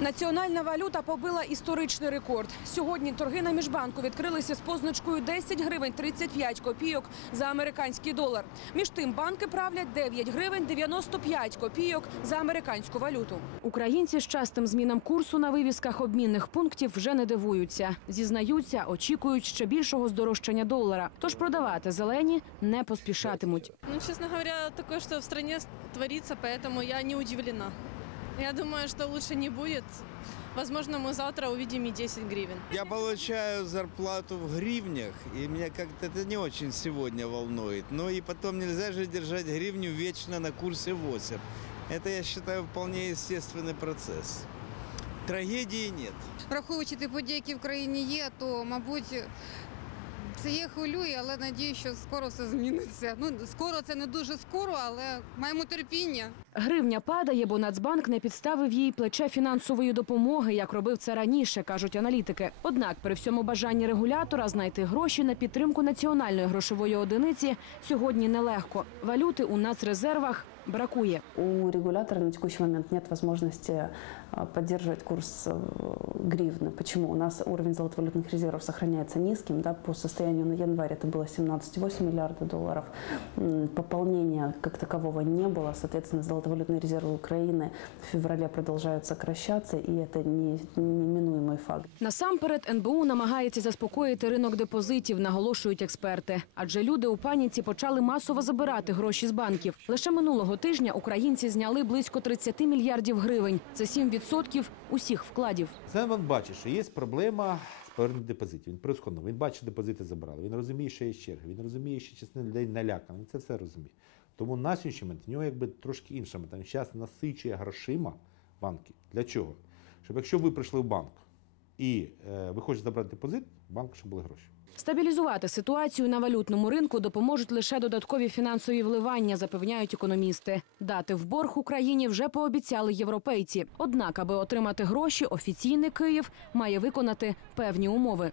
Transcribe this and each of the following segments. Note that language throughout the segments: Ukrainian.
Національна валюта побила історичний рекорд. Сьогодні торги на міжбанку відкрилися з позначкою 10 гривень 35 копійок за американський долар. Між тим банки правлять 9 гривень 95 копійок за американську валюту. Українці з частим змінам курсу на вивісках обмінних пунктів вже не дивуються. Зізнаються, очікують ще більшого здорожчання долара. Тож продавати зелені не поспішатимуть. Ну, честно говоря, такое, что в стране творится, поэтому я не удивлена. Я думаю, что лучше не будет. Возможно, мы завтра увидим и 10 гривен. Я получаю зарплату в гривнях, и меня как-то это не очень сегодня волнует. Ну и потом нельзя же держать гривню вечно на курсе 8. Это, я считаю, вполне естественный процесс. Трагедии нет. враховуючи ті події, які в країні є, то мабуть. Це є хвилює, але надію, що скоро все зміниться. Ну скоро це не дуже скоро, але маємо терпіння. Гривня падає, бо Нацбанк не підставив їй плече фінансової допомоги, як робив це раніше, кажуть аналітики. Однак, при всьому бажанні регулятора знайти гроші на підтримку національної грошової одиниці сьогодні нелегко. Валюти у нацрезервах бракує. У регулятора на текущий момент нет возможности а, поддерживать курс э, гривны. Почему? У нас уровень золотовалютных резервов сохраняется низким. Да, по состоянию на январь это было 17,8 миллиарда долларов. М, Пополнения как такового не было. Соответственно, золотовалютные резервы Украины в феврале продолжают сокращаться, и это не, неминуемый факт. Насамперед НБУ намагається заспокоїти ринок депозитів, наголошують експерти. Адже люди у паніці почали масово забирати гроші з банків. Лише минулого тижня українці зняли близько 30 мільярдів гривень. Це 7% усіх вкладів. Сенбанк бачить, що є проблема з поверненням депозитів. Він присконно, він бачить, депозити забрали. Він розуміє, що є черги. Він розуміє, що частина людей налякана. Він це все розуміє. Тому на сьогоднішній момент в нього якби трошки інша мета. Він зараз насичує грошима банки. Для чого? Щоб якщо ви прийшли в банк і е, ви хочете забрати депозит, банку щоб були гроші. Стабілізувати ситуацію на валютному ринку допоможуть лише додаткові фінансові вливання, запевняють економісти. Дати в борг Україні вже пообіцяли європейці. Однак, аби отримати гроші, офіційний Київ має виконати певні умови.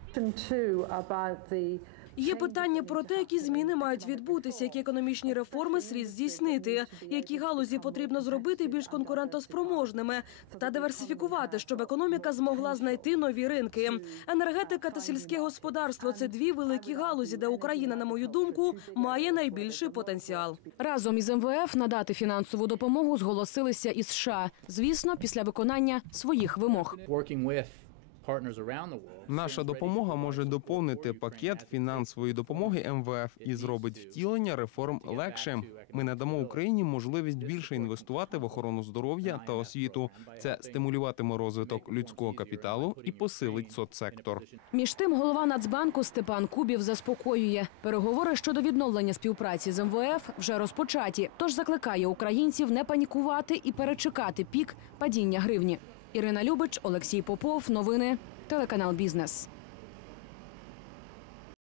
Є питання про те, які зміни мають відбутися, які економічні реформи слід здійснити, які галузі потрібно зробити більш конкурентоспроможними та диверсифікувати, щоб економіка змогла знайти нові ринки. Енергетика та сільське господарство це дві великі галузі, де Україна, на мою думку, має найбільший потенціал. Разом із МВФ надати фінансову допомогу зголосилися із США. Звісно, після виконання своїх вимог. Наша допомога може доповнити пакет фінансової допомоги МВФ і зробить втілення реформ легше. Ми надамо Україні можливість більше інвестувати в охорону здоров'я та освіту. Це стимулюватиме розвиток людського капіталу і посилить соцсектор. Між тим, голова Нацбанку Степан Кубів заспокоює. Переговори щодо відновлення співпраці з МВФ вже розпочаті. Тож закликає українців не панікувати і перечекати пік падіння гривні. Ірина Любич, Олексій Попов. Новини телеканал Бізнес.